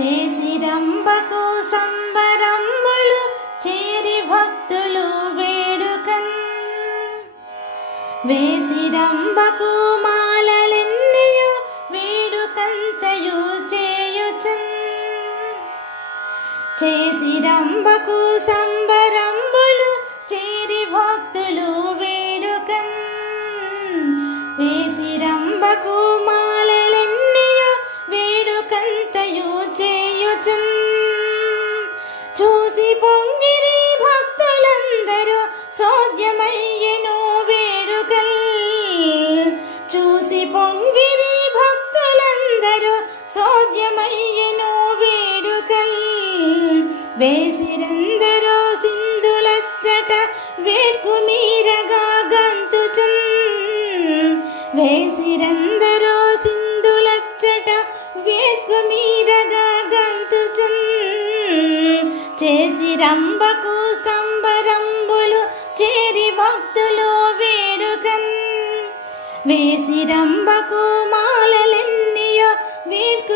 చేసి రంబకు సంబరమ్ములు చేరి భక్తులు వేడుకన్. వేసి రంబకు మాలలెన్నయు వేడుకంతయు చేయుచన్. చేసి రంబకు సంబరంబులు చేరి భక్తులు వేడుకన్. వేసి రంబకు మాలలెన్నయు వేడుకంతయు చేయుచున్. చూసి పొంగిరి భక్తులందరూ సోద్యమయ్యను వేడుకల్. చూసి పొంగిరి భక్తులందరూ సోద్యమయ్యను వేడుకల్. వేసిరందరూ సింధులచ్చట వేడుకు మీరగా గంతుచున్. వేసిరందరూ వేడ్కు మీరగా గంతుచున్ చేసి రంబకు సంబరంబులు చేరి భక్తులు వేడుకన్. వేసి రంబకు మాలలెన్నియో వీడ్కు